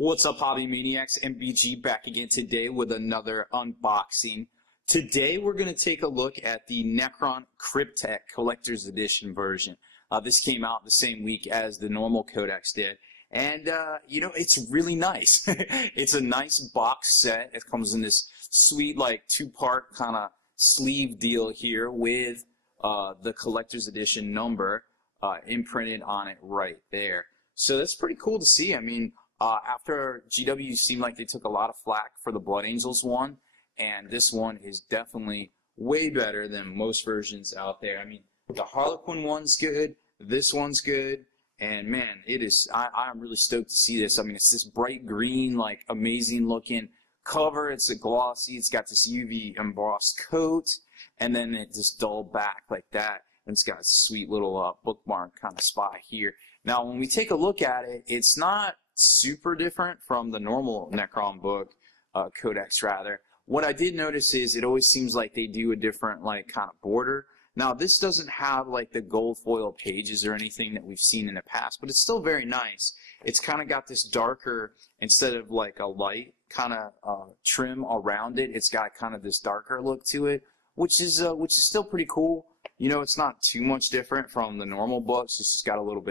What's up, Hobby Maniacs? MBG back again today with another unboxing. Today we're going to take a look at the Necron Cryptek Collector's Edition version. This came out the same week as the normal Codex did. And, you know, it's really nice. It's a nice box set. It comes in this sweet, like, two-part kind of sleeve deal here with the Collector's Edition number imprinted on it right there. So that's pretty cool to see. I mean, after GW seemed like they took a lot of flack for the Blood Angels one, and this one is definitely way better than most versions out there. I mean, the Harlequin one's good, this one's good, and man, it is, I'm really stoked to see this. I mean, it's this bright green, like, amazing looking cover. It's a glossy, it's got this UV embossed coat, and then it just dull back like that, and it's got a sweet little bookmark kind of spot here. Now, when we take a look at it, it's not super different from the normal Necron book, Codex rather. What I did notice is it always seems like they do a different like kind of border. Now this doesn't have like the gold foil pages or anything that we've seen in the past, but it's still very nice. It's kind of got this darker, instead of like a light kind of trim around it, it's got kind of this darker look to it, which is still pretty cool. You know, it's not too much different from the normal books. It's just got a little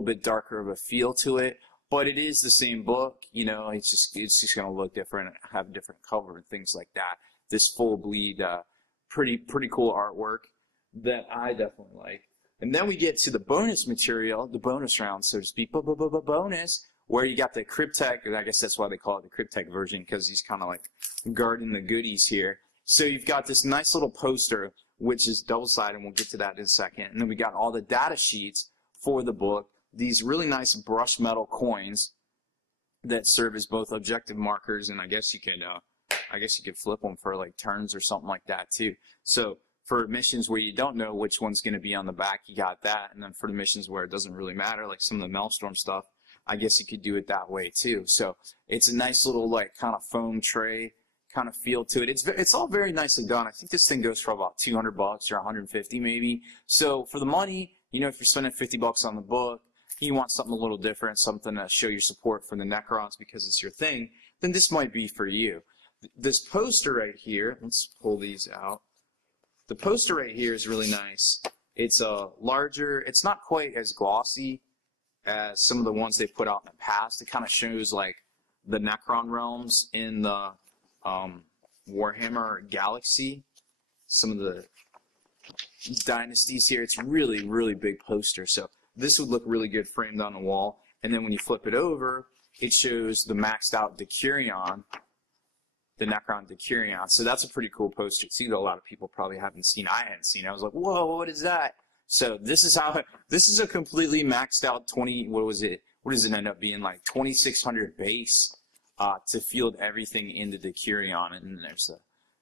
bit darker of a feel to it. But it is the same book, you know, it's just going to look different, have a different cover and things like that. This full bleed, pretty cool artwork that I definitely like. And then we get to the bonus material, the bonus round, so to speak, bonus, where you got the Cryptek, and I guess that's why they call it the Cryptek version, because he's kind of like guarding the goodies here. So you've got this nice little poster, which is double-sided, and we'll get to that in a second. And then we got all the data sheets for the book. These really nice brushed metal coins that serve as both objective markers, and I guess you could flip them for like turns or something like that too. So for missions where you don't know which one's going to be on the back, you got that, and then for the missions where it doesn't really matter, like some of the Maelstrom stuff, I guess you could do it that way too. So it's a nice little like kind of foam tray kind of feel to it. It's all very nicely done. I think this thing goes for about $200 or $150 maybe. So for the money, you know, if you're spending $50 on the book, you want something a little different, something to show your support for the Necrons because it's your thing, then this might be for you. This poster right here, let's pull these out. The poster right here is really nice. It's larger, it's not quite as glossy as some of the ones they put out in the past. It kind of shows like the Necron realms in the Warhammer Galaxy, some of the dynasties here. It's really, really big poster, so this would look really good framed on the wall. And then when you flip it over, it shows the maxed out Decurion, the Necron Decurion. So that's a pretty cool poster too that a lot of people probably haven't seen. I hadn't seen. I was like, whoa, what is that? So this is a completely maxed out what does it end up being, like 2600 base to field everything into Decurion. And then there's a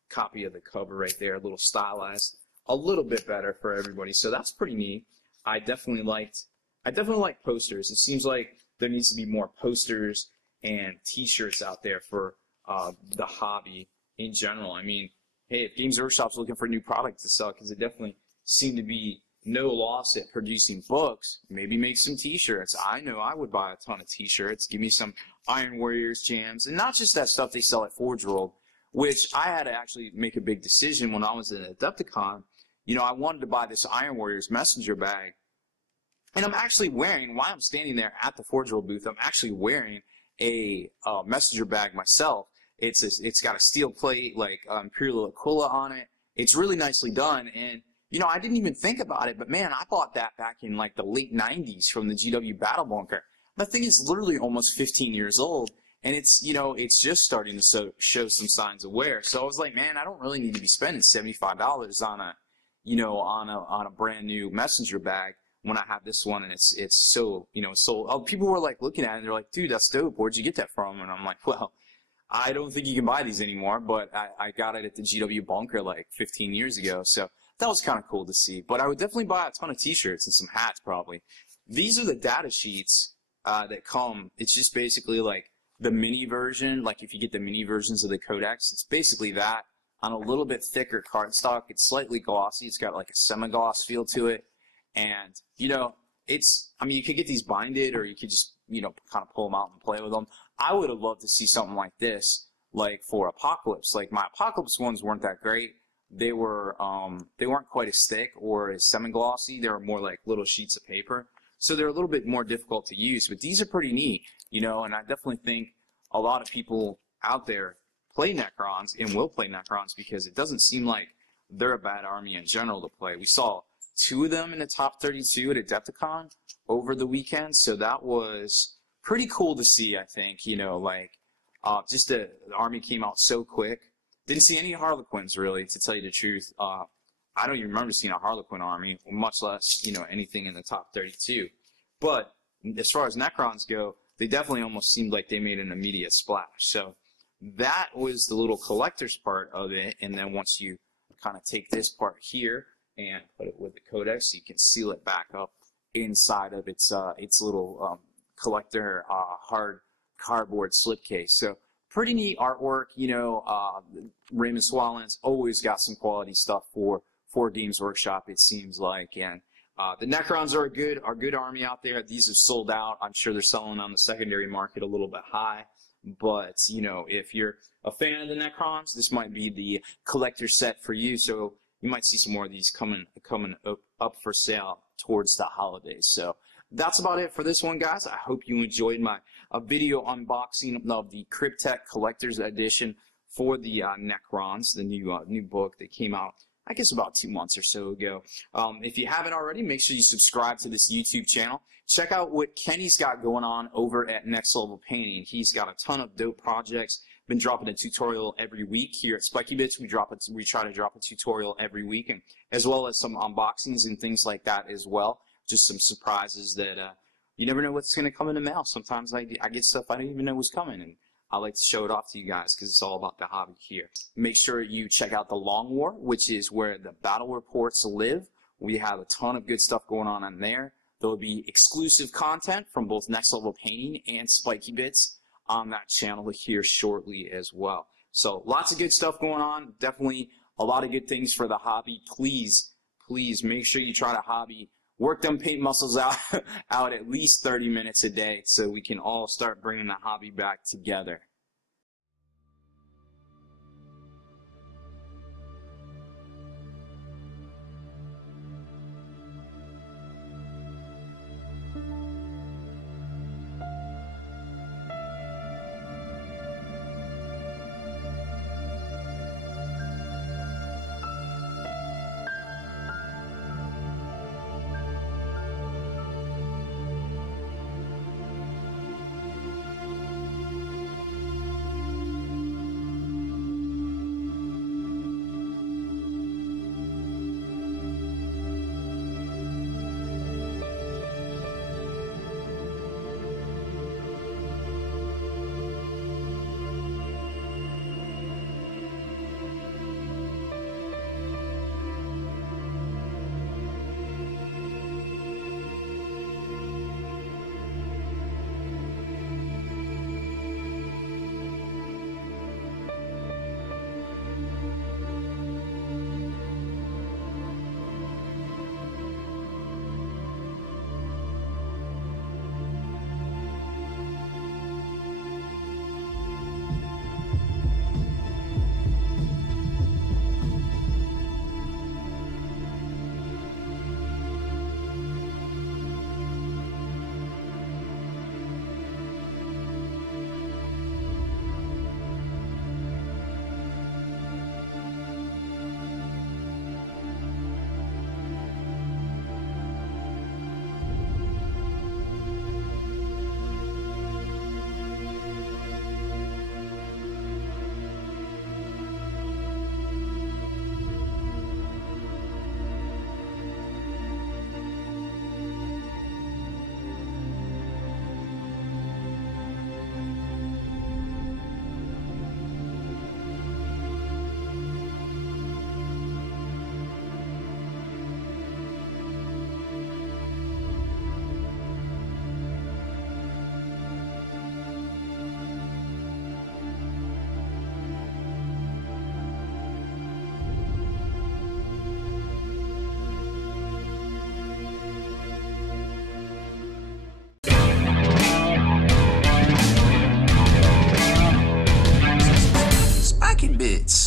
copy of the cover right there, a little stylized, a little bit better for everybody. So that's pretty neat. I definitely like posters. It seems like there needs to be more posters and T-shirts out there for the hobby in general. I mean, hey, if Games Workshop's looking for a new product to sell, because it definitely seemed to be no loss at producing books, maybe make some T-shirts. I know I would buy a ton of T-shirts. Give me some Iron Warriors jams, and not just that stuff they sell at Forge World, which I had to actually make a big decision when I was at Adepticon. You know, I wanted to buy this Iron Warriors messenger bag, and I'm actually wearing, while I'm standing there at the Forge World booth, I'm actually wearing a messenger bag myself. It's got a steel plate, like Imperial Aquila on it. It's really nicely done, and, you know, I didn't even think about it, but man, I bought that back in, like, the late 90s from the GW Battle Bunker. That thing is literally almost 15 years old, and it's, you know, it's just starting to show some signs of wear. So I was like, man, I don't really need to be spending $75 on a, you know, on a brand new messenger bag when I have this one, and it's so, you know, so people were like looking at it and they're like, dude, that's dope, where'd you get that from? And I'm like, well, I don't think you can buy these anymore, but I got it at the GW Bunker like 15 years ago, so that was kind of cool to see. But I would definitely buy a ton of T-shirts and some hats probably. These are the data sheets that come. It's just basically like the mini version, like if you get the mini versions of the Codex, it's basically that on a little bit thicker cardstock. It's slightly glossy. It's got like a semi-gloss feel to it. And, you know, I mean, you could get these binded, or you could just, you know, kind of pull them out and play with them. I would have loved to see something like this, like for Apocalypse. Like my Apocalypse ones weren't that great. They weren't quite as thick or as semi-glossy. They were more like little sheets of paper. So they're a little bit more difficult to use, but these are pretty neat, you know, and I definitely think a lot of people out there play Necrons and will play Necrons because it doesn't seem like they're a bad army in general to play. We saw 2 of them in the top 32 at Adepticon over the weekend, so that was pretty cool to see, I think, you know, like just the army came out so quick. Didn't see any Harlequins, really, to tell you the truth. I don't even remember seeing a Harlequin army, much less, you know, anything in the top 32. But as far as Necrons go, they definitely almost seemed like they made an immediate splash. So that was the little collector's part of it. And then once you kind of take this part here and put it with the Codex, you can seal it back up inside of its little collector hard cardboard slipcase. So pretty neat artwork, you know. Raymond Swallen's always got some quality stuff for Games Workshop, it seems like, and the Necrons are a good army out there. These have sold out. I'm sure they're selling on the secondary market a little bit high, but you know, if you're a fan of the Necrons, this might be the collector set for you. So you might see some more of these coming up for sale towards the holidays. So that's about it for this one, guys. I hope you enjoyed my video unboxing of the Cryptek Collector's Edition for the Necrons, the new book that came out, I guess, about 2 months or so ago. If you haven't already, make sure you subscribe to this YouTube channel. Check out what Kenny's got going on over at Next Level Painting. He's got a ton of dope projects. Been dropping a tutorial every week here at Spiky Bits. We try to drop a tutorial every week, and as well as some unboxings and things like that as well. Just some surprises that you never know what's going to come in the mail. Sometimes I get stuff I didn't even know was coming, and I like to show it off to you guys because it's all about the hobby here. Make sure you check out the Long War, which is where the battle reports live. We have a ton of good stuff going on in there. There will be exclusive content from both Next Level Painting and Spiky Bits on that channel here shortly as well. So lots of good stuff going on. Definitely a lot of good things for the hobby. Please make sure you try to hobby. Work them paint muscles out at least 30 minutes a day so we can all start bringing the hobby back together. pocket bits.